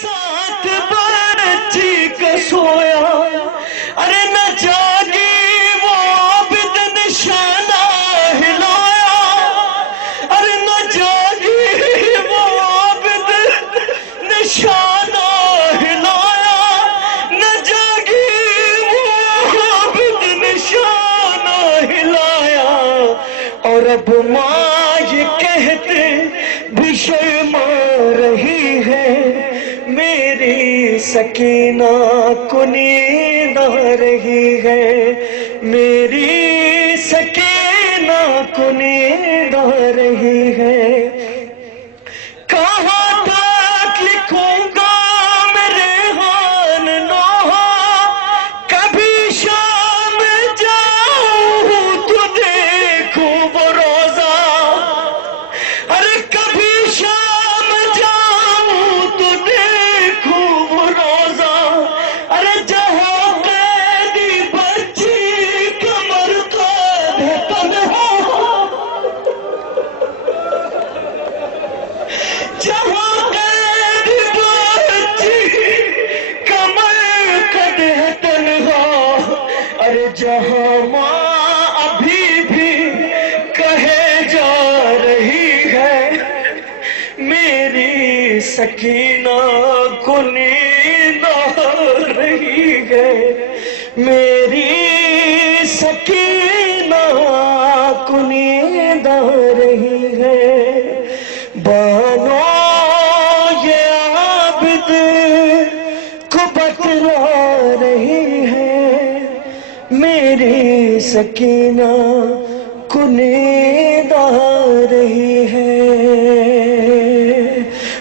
ساتھ بچی کا سویا، ارے نہ جاگی وہ عابد نشانہ ہلایا، ارے نہ جاگی وہ عابد نشانہ ہلایا، نہ جاگی وہ عابد نشانہ ہلایا، اور اب ماں یہ کہتے بھی شرما رہی ہے، میری سکینہ کو نیند آ رہی ہے، میری سکینہ کو نیند آ رہی ہے۔ کہاں تک لکھوں گا میں ریحان نوحہ، کبھی شام جاؤں تو دیکھوں وہ روزہ، ارے کبھی شام جاؤں تو دیکھوں وہ روزہ، ارے جہاں قیدی بچی کمر قید ہے تنہا، جہاں قیدی بچی کمر قید ہے تنہا، ارے جہاں ماں ابھی بھی کہے جا رہی ہے، میری سکینہ کو نیند آ رہی ہے، میری سکینہ کو نیند آ رہی ہے۔ بانو یہ عابد کو بتلا رہی ہے، میری سکینہ کو نیند آ رہی ہے۔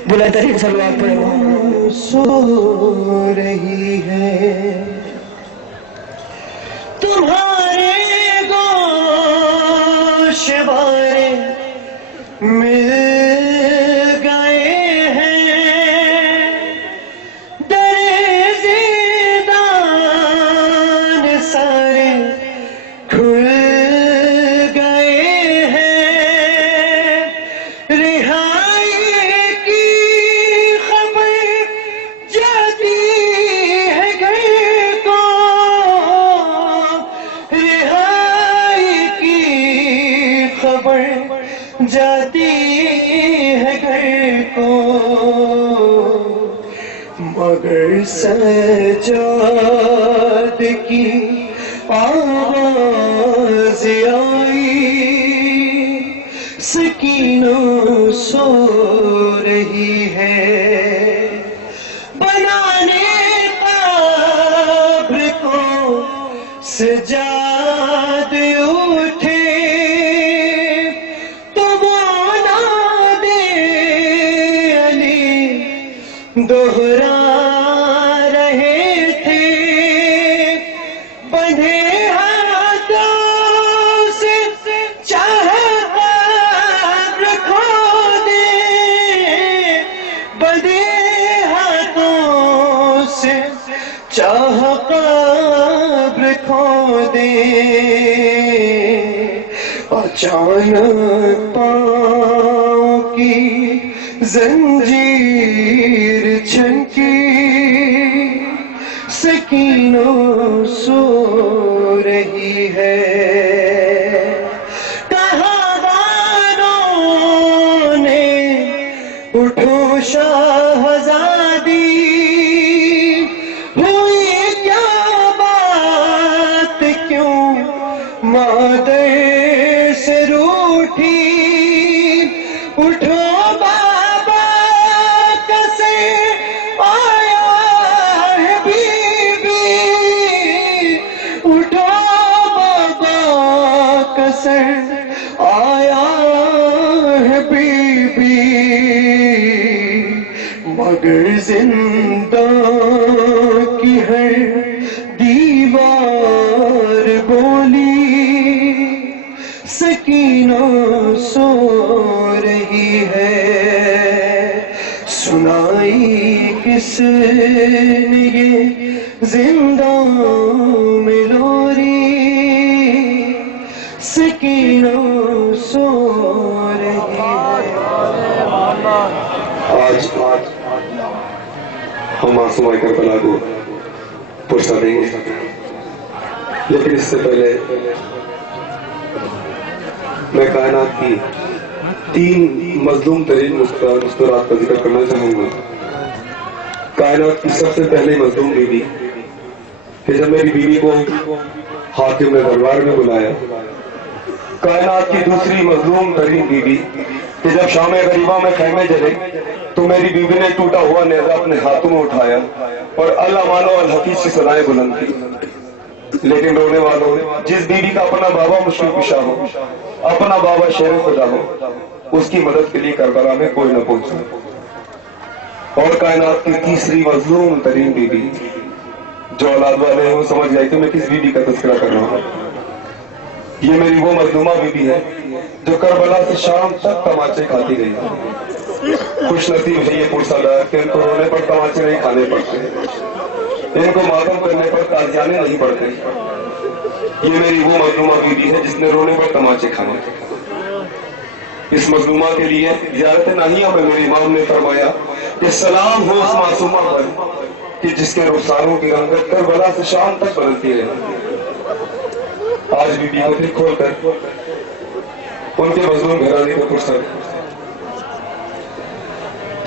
بلا تحریک صلوات پڑھے سو رہی ہے، تمہارے گوشوارے مل گئے ہیں، در زندان سارے کھل گئے ہیں، رہائی کی خبر جاتی ہے گھر کو، رہائی کی خبر جاتی ہے گھر کو، مگر سجاد کی آواز آئی، سکینہ سو رہی ہے، بنانے قبر کو سجاد اٹھے، تو وہ نادے علی دوہرا رہے تھے، بندھے ہاتھوں سے چاہا قبر کھو دے، بندھے ہاتھوں سے چاہا قبر کھو دے، اچانک پاؤں کی زنجیر چھنکی، سکینہ سو رہی ہے، کہا بانوں نے اٹھو شہزادی، ہوئی کیا بات کیوں مادر سے روٹھی، اٹھو بابا کسے آیا ہے بی بی، اٹھو بابا کسے آیا ہے بی بی، مگر زندان کی ہر دیوار بولی، سکینہ سو رہی ہے، سنائی کس نے یہ زندان میں لوری، سکینہ سو رہی ہے۔ ہم معصومہ کربلا کو پرسہ دیں گے، لیکن اس سے پہلے میں کائنات کی 3 مظلوم ترین مستورات کا ذکر کرنا چاہوں گا۔ کائنات کی سب سے پہلے مظلوم بیوی کہ جب میری بیوی کو حاکم نے دربار میں بلایا، کائنات کی دوسری مظلوم ترین بیوی کہ جب شام غریبہ میں خیمے جلے تو میری بیوی نے ٹوٹا ہوا نیزہ اپنے ہاتھوں میں اٹھایا اور اللہ مانو الحقیق سے سدائیں بلند کی، لیکن رونے والوں جس بیوی کا اپنا بابا مشکل کشا ہو، اپنا بابا شیر خدا ہو، اس کی مدد کے لیے کربلا میں کوئی نہ پہنچا۔ اور کائنات کی تیسری مظلوم ترین بیوی جو اولاد والے ہیں وہ سمجھ گئے کہ میں کس بیوی کا تذکرہ کر رہا ہوں۔ یہ میری وہ مظلومہ بیوی ہے جو کربلا سے شام تک تماچے کھاتی گئی۔ خوش نصیب ہے یہ پرسادار کہ ان کو رونے پر تماچے نہیں کھانے پڑتے، ان کو ماتم کرنے پر تازیانے نہیں پڑتے۔ یہ میری وہ مظلومہ بیوی ہے جس نے رونے پر تماچے کھانے۔ اس مظلومہ کے لیے زیارت ناہیہ میں میری امام نے فرمایا کہ سلام ہو اس معصومہ پر کہ جس کے رخساروں کی رنگت کربلا سے شام تک بدلتی رہے۔ آج بھی بیوتی کھول کر ان کے مظلوم گھرانے کو پرسہ دیں۔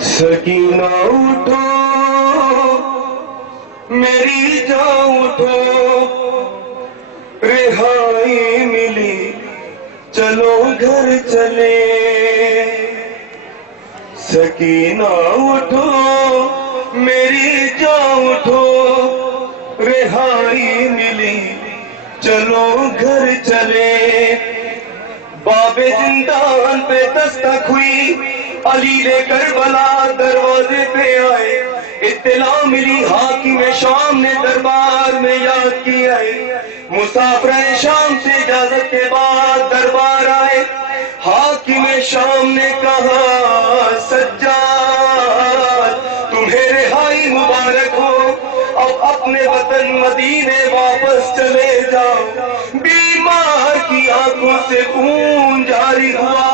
سکینہ اٹھو میری جان اٹھو، رہائی ملی چلو گھر چلے۔ سکینہ اٹھو میری جان اٹھو، رہائی ملی چلو گھر چلے۔ باب زندان پہ دستک ہوئی، علی لے کربلا دروازے پہ آئے۔ اطلاع ملی حاکم شام نے دربار میں یاد کیا ہے، مسافر شام سے اجازت کے بعد دربار آئے۔ حاکم شام نے کہا سجاد تمہیں رہائی مبارک ہو، اب اپنے وطن مدینے واپس چلے جاؤ۔ بیمار کی آنکھوں سے خون جاری ہوا،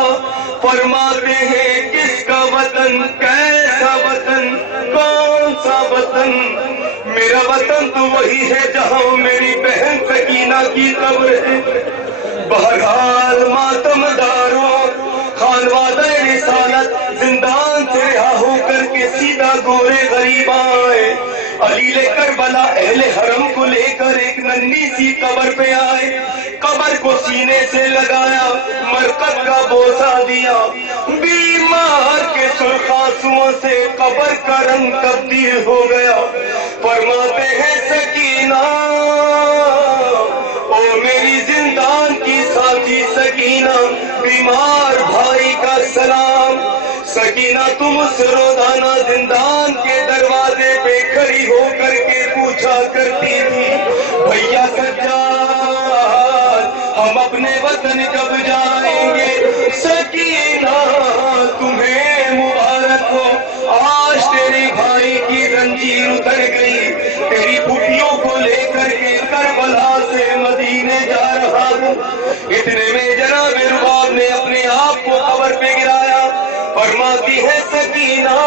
فرماتے ہیں کس کا وطن، کیسا وطن، کون سا وطن؟ میرا وطن تو وہی ہے جہاں میری بہن سکینہ کی قبر ہے۔ بہرحال ماتم داروں، خانوادہ رسالت زندان سے رہا ہو کر کے سیدھا گورے غریب آئے۔ علی کربلا اہل حرم کو لے کر ایک ننھی سی قبر پہ آئے، قبر کو سینے سے لگایا، مرکز کا بوسہ دیا۔ بیمار کے سرخ آنسوؤں سے قبر کا رنگ تبدیل ہو گیا۔ فرماتے ہیں سکینہ او میری زندان کی ساتھی سکینہ، بیمار بھائی کا سلام۔ سکینہ تم اس روزانہ زندان کے دروازے پہ کھڑی ہو کر کے پوچھا کرتی تھی بھیا سجاد ہم اپنے وطن کب جائیں گے؟ سکینہ تمہیں مبارک ہو، آج تیری بھائی کی زنجیر اتر گئی، تیری پھوپھیوں کو لے کر کے کربلا سے مدینے جا رہا ہوں۔ اتنے میں جناب رباب نے اپنے آپ کو قبر پہ گرایا۔ فرماتی ہے سکینہ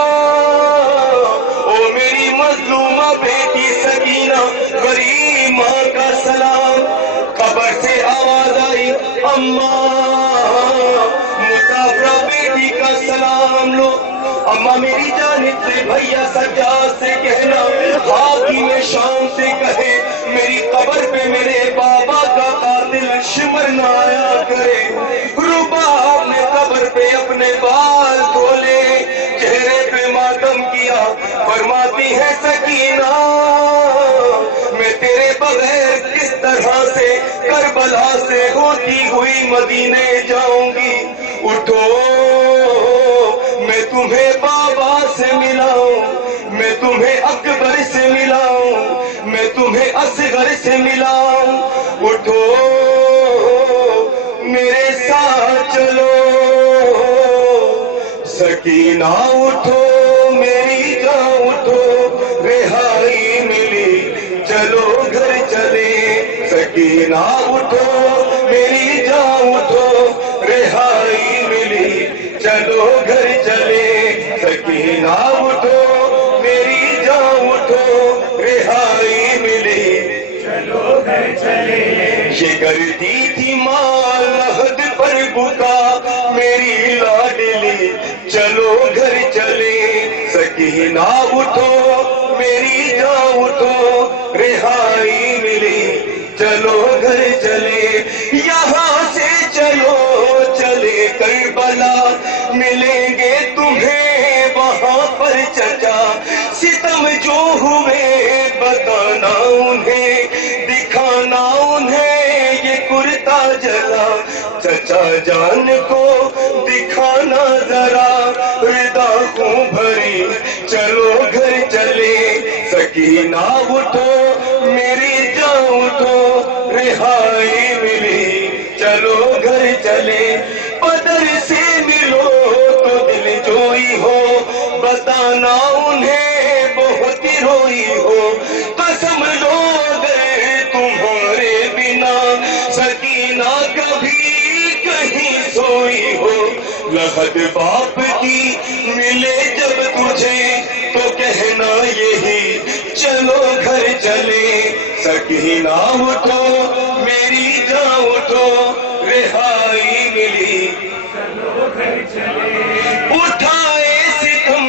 او میری مظلومہ بیٹی سکینہ، غریب ماں کا سلام۔ قبر سے آواز آئی اماں، مسافرہ بیٹی کا سلام لو۔ اماں میری جانب سے بھیا سجاد سے کہنا حاکم شام سے کہے میری قبر پہ میرے بابا کا قاتل شمر نہ آیا کرے۔ رباب نے قبر پہ اپنے بال کھولے، چہرے پہ ماتم کیا۔ فرماتی ہے سکینہ میں تیرے بغیر کس طرح سے کربلا سے ہوتی ہوئی مدینے جاؤں گی؟ اٹھو میں تمہیں بابا سے ملاؤں، میں تمہیں اکبر سے ملاؤں، میں تمہیں اصغر سے ملاؤں۔ اٹھو میرے ساتھ چلو سکینہ، اٹھو میری جان اٹھو، رہائی ملی چلو گھر چلے۔ سکینہ اٹھو میری جان اٹھو، رہائی ملی چلو گھر چلے۔ سکینہ اٹھو میری جان سکینہ اٹھو میری جان اٹھو رہائی ملی چلو گھر چلے یہاں سے چلو چلے کربلا ملیں گے تمہیں وہاں پر چچا ستم جو ہوئے بتانا انہیں دکھانا انہیں یہ کرتا جلا چچا جان کو دکھانا ذرا ردا خون بھری چلو گھر چلے سکینہ اٹھو میری جان اٹھو رہائی ملی چلو گھر چلے بدر سے ملو تو دل جوئی ہو بتانا انہیں بہت روئی ہو قسم لو گئے تمہارے بنا سکینہ کبھی کہیں سوئی ہو لحد باپ کی ملے جب تجھے تو کہنا یہی چلو گھر چلے سکینہ اٹھو میری جان اٹھو رہائی ملی اٹھائے ستم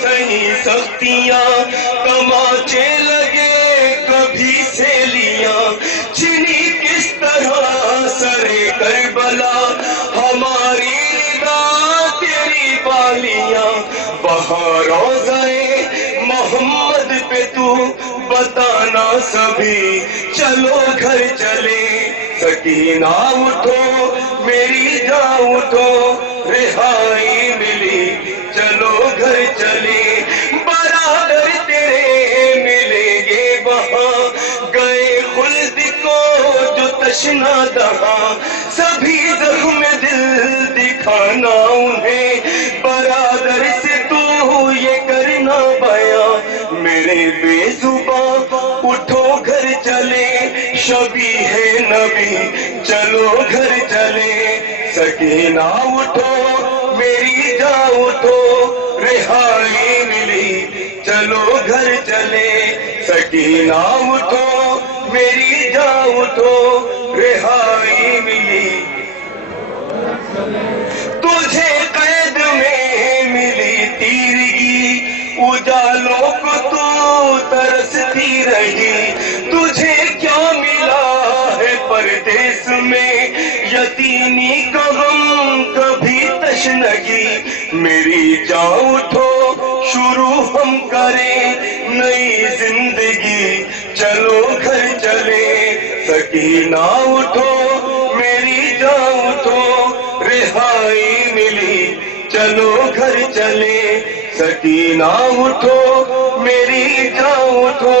سہی سختیاں تماچے لگے کبھی سیلیاں چھنی کس طرح سرے کربلا ہماری ردا تیری بالیاں وہاں روضہ محمد پہ تو بتانا سبھی چلو گھر چلے سکینہ اٹھو میری جان اٹھو رہائی ملی چلو گھر چلے برادر تیرے ملیں گے وہاں گئے خلد کو جو تشنا دہاں سبھی زخم دل دکھانا انہیں برادر سے تو یہ کرنا بیاں میرے بے زباں اٹھو گھر چلے شبی ہے نبی چلو گھر چلے سکینہ اٹھو میری جان اٹھو رہائی ملی چلو گھر چلے سکینہ اٹھو میری جان اٹھو رہائی ملی تجھے قید میں ملی تیرگی اجالوں کو تو ترستی رہی تجھے کیا ملا ہے پردیس میں یتیمی کا غم کبھی تشنگی میری جان اٹھو شروع ہم کریں نئی زندگی چلو گھر چلے سکینہ اٹھو میری جان اٹھو رہائی ملی چلو گھر چلے سکینہ اٹھو میری جان اٹھو